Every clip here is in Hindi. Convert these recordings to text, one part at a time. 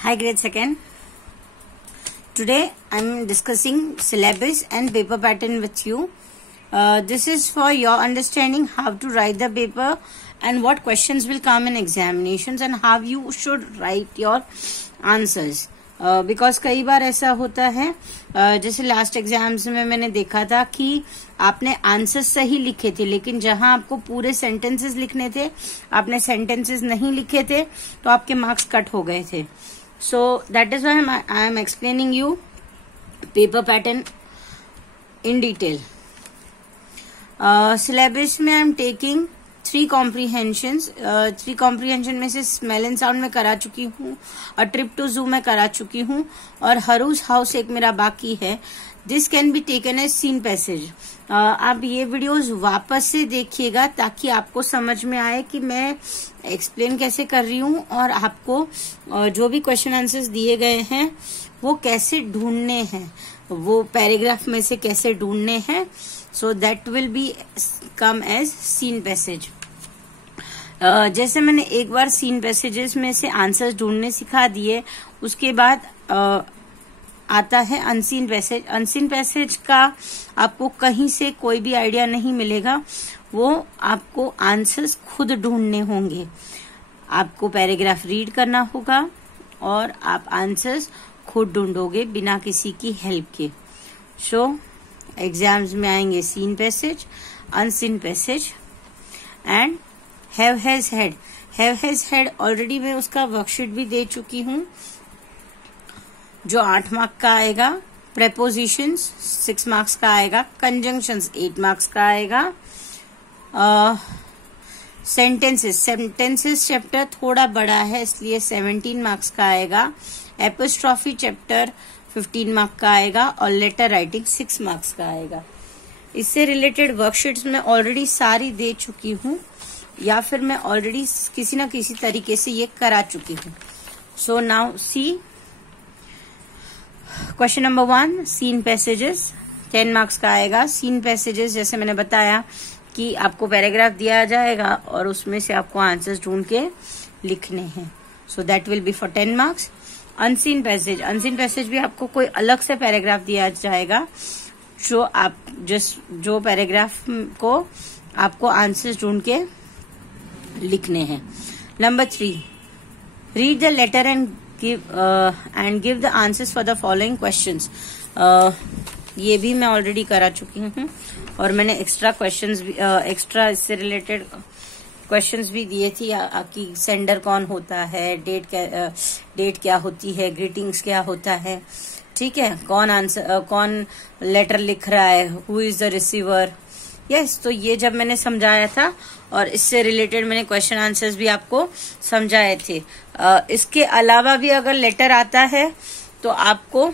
Hi, grade second. Today I'm discussing syllabus and paper pattern with you. This is for your understanding how to write the paper and what questions will come in examinations and how you should write your answers. Because कई बार ऐसा होता है, जैसे लास्ट एग्जाम्स में मैंने देखा था कि आपने आंसर्स सही लिखे थे, लेकिन जहां आपको पूरे सेंटेंसेस लिखने थे आपने सेंटेंसेस नहीं लिखे थे, तो आपके मार्क्स कट हो गए थे. So that is why I am explaining you paper pattern in detail. Syllabus में I am taking 3 comprehensions. 3 comprehension में से स्मेल एंड साउंड में करा चुकी हूँ, और ट्रिप टू जू में करा चुकी हूँ, और हरूज हाउस एक मेरा बाकी है. This can be taken as seen passage. आप ये वीडियोस वापस से देखिएगा ताकि आपको समझ में आए कि मैं एक्सप्लेन कैसे कर रही हूँ और आपको जो भी क्वेश्चन आंसर्स दिए गए हैं वो कैसे ढूंढने हैं, वो पैराग्राफ में से कैसे ढूंढने हैं. So that will be come as seen passage. जैसे मैंने एक बार सीन पैसेजेस में से आंसर्स ढूंढने सिखा दिए, उसके बाद आता है अनसीन पैसेज. अनसीन पैसेज का आपको कहीं से कोई भी आइडिया नहीं मिलेगा, वो आपको आंसर्स खुद ढूंढने होंगे. आपको पैराग्राफ रीड करना होगा और आप आंसर्स खुद ढूंढोगे बिना किसी की हेल्प के. सो एग्जाम्स में आएंगे seen passage, unseen passage and have has had. Have has had already मैं उसका वर्कशीट भी दे चुकी हूँ, जो 8 मार्क का आएगा. प्रेपोजिशंस 6 मार्क्स का आएगा. कंजंक्शंस 8 मार्क्स का आएगा. सेंटेंसेस चैप्टर थोड़ा बड़ा है इसलिए 17 मार्क्स का आएगा. एपिस्ट्रॉफी चैप्टर 15 मार्क का आएगा और लेटर राइटिंग 6 मार्क्स का आएगा. इससे रिलेटेड वर्कशीट्स मैं ऑलरेडी सारी दे चुकी हूँ, या फिर मैं ऑलरेडी किसी न किसी तरीके से ये करा चुकी हूँ. So now see question number 1, seen passages 10 marks का आएगा. सीन पैसेजेस जैसे मैंने बताया कि आपको पैराग्राफ दिया जाएगा और उसमें से आपको आंसर्स ढूंढ के लिखने हैं. So that will B for 10 marks. Unseen passage भी आपको कोई अलग से पैराग्राफ दिया जाएगा, जो पैराग्राफ को आपको आंसर्स ढूंढ के लिखने हैं. Number 3, read the letter and give the answers for the following questions. ये भी मैं ऑलरेडी करा चुकी हूँ और मैंने एक्स्ट्रा इससे रिलेटेड क्वेश्चंस भी दिए थी कि सेंडर कौन होता है, डेट क्या होती है, ग्रीटिंग्स क्या होता है, ठीक है, कौन लेटर लिख रहा है, who is the receiver. Yes, तो ये जब मैंने समझाया था और इससे रिलेटेड मैंने क्वेश्चन आंसर्स भी आपको समझाए थे. इसके अलावा भी अगर लेटर आता है तो आपको,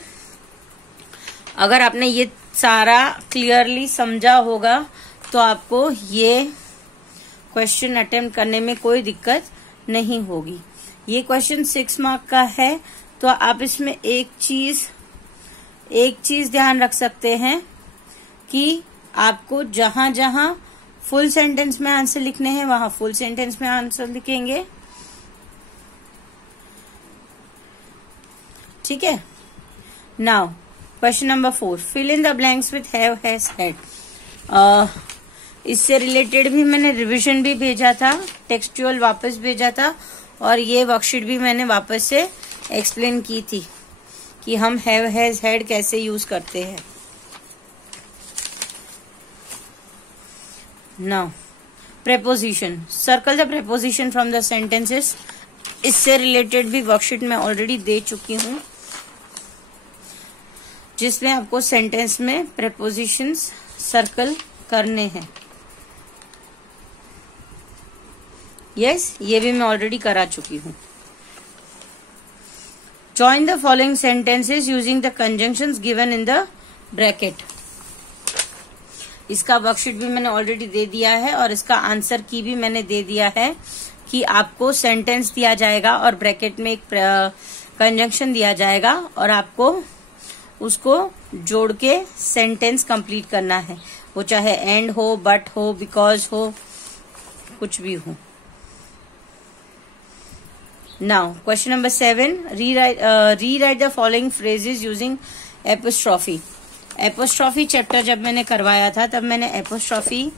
अगर आपने ये सारा क्लियरली समझा होगा तो आपको ये क्वेश्चन अटेम्प्ट करने में कोई दिक्कत नहीं होगी. ये क्वेश्चन 6 मार्क का है, तो आप इसमें एक चीज ध्यान रख सकते हैं कि आपको जहां जहां फुल सेंटेंस में आंसर लिखने हैं वहां फुल सेंटेंस में आंसर लिखेंगे, ठीक है. Now question number 4, fill in the blanks with have has had. इससे रिलेटेड भी मैंने रिवीजन भी भेजा था, टेक्सचुअल वापस भेजा था, और ये वर्कशीट भी मैंने वापस से एक्सप्लेन की थी कि हम हैव हैज हैड कैसे यूज करते हैं. Now preposition, circle the preposition from the sentences. इससे रिलेटेड भी वर्कशीट मैं ऑलरेडी दे चुकी हूँ, जिसमें आपको सेंटेंस में प्रेपोजिशंस सर्कल करने हैं. यस, ये भी मैं ऑलरेडी करा चुकी हूँ. Join the following sentences using the conjunctions given in the bracket. इसका वर्कशीट भी मैंने ऑलरेडी दे दिया है और इसका आंसर की भी मैंने दे दिया है कि आपको सेंटेंस दिया जाएगा और ब्रैकेट में एक कंजंक्शन दिया जाएगा और आपको उसको जोड़ के सेंटेंस कंप्लीट करना है, वो चाहे एंड हो, बट हो, बिकॉज हो, कुछ भी हो. Now, question number 7. Rewrite the following phrases using apostrophe. Apostrophe chapter जब मैंने करवाया था तब मैंने apostrophe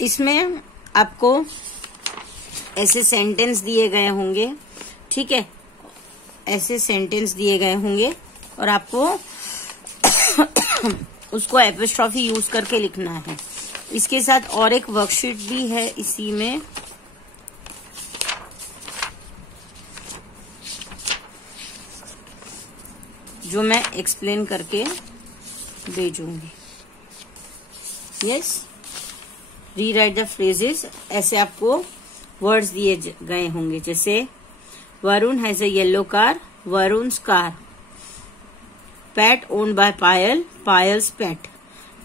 इसमें आपको ऐसे सेंटेंस दिए गए होंगे, ठीक है, ऐसे सेंटेंस दिए गए होंगे और आपको उसको एपोस्ट्रॉफी यूज करके लिखना है। इसके साथ और एक वर्कशीट भी है इसी में, जो मैं एक्सप्लेन करके भेजूंगी। Yes, rewrite the phrases. ऐसे आपको वर्ड्स दिए गए होंगे, जैसे Varun has a yellow car, Varun's car. Pat owned by Payal, Payal's pat.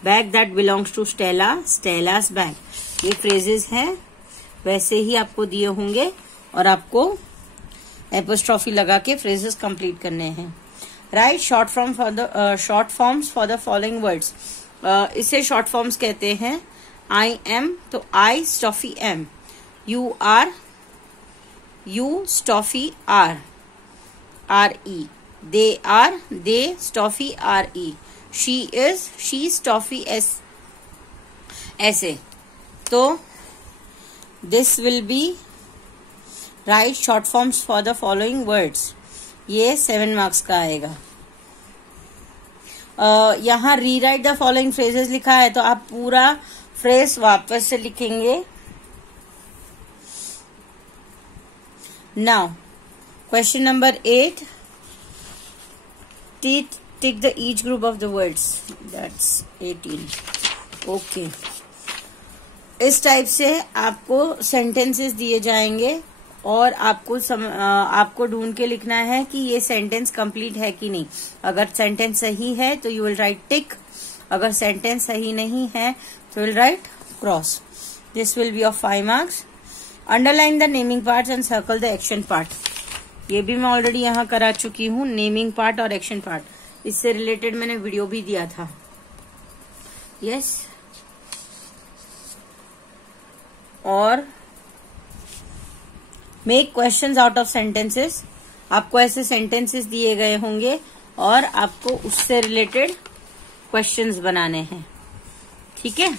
Bag that belongs to Stella, Stella's bag. ये फ्रेजेस हैं, वैसे ही आपको दिए होंगे और आपको एपोस्ट्रॉफी लगा के फ्रेजेस कंप्लीट करने हैं। Write short forms for the following words. इसे शॉर्ट फॉर्म्स कहते हैं। आई एम, तो I apostrophe M. You are, you apostrophe R, R E. They are, they apostrophe R E. She is, she apostrophe S, ऐसे। तो this will be write short forms for the following words. ये 7 मार्क्स का आएगा। यहाँ रीराइट द फॉलोइंग फ्रेजेस लिखा है, तो आप पूरा फ्रेज वापस से लिखेंगे। Now question number 8, tick the each group of the words, that's 18। Okay, इस टाइप से आपको सेंटेंसेस दिए जाएंगे और आपको ढूंढ के लिखना है कि ये सेंटेंस कंप्लीट है कि नहीं। अगर सेंटेंस सही है तो यू विल राइट टिक, अगर सेंटेंस सही नहीं है तो will write cross. This will B of 5 marks. Underline the naming parts and circle the action part. ये भी मैं ऑलरेडी यहाँ करा चुकी हूँ, नेमिंग पार्ट और एक्शन पार्ट। इससे रिलेटेड मैंने वीडियो भी दिया था। यस, और make questions out of sentences. आपको ऐसे सेंटेंसेस दिए गए होंगे और आपको उससे रिलेटेड क्वेश्चंस बनाने हैं, ठीक है।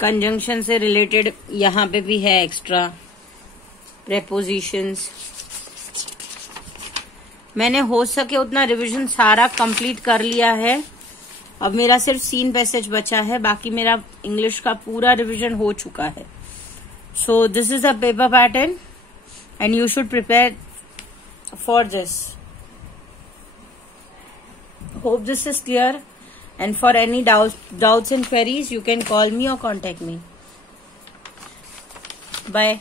कंजंक्शन से रिलेटेड यहाँ पे भी है एक्स्ट्रा प्रेपोजिशंस। मैंने हो सके उतना रिवीजन सारा कंप्लीट कर लिया है। अब मेरा सिर्फ सीन पैसेज बचा है, बाकी मेरा इंग्लिश का पूरा रिवीजन हो चुका है। So this is a paper pattern and you should prepare for this. Hope this is clear. And for any doubts and queries, you can call me or contact me. Bye.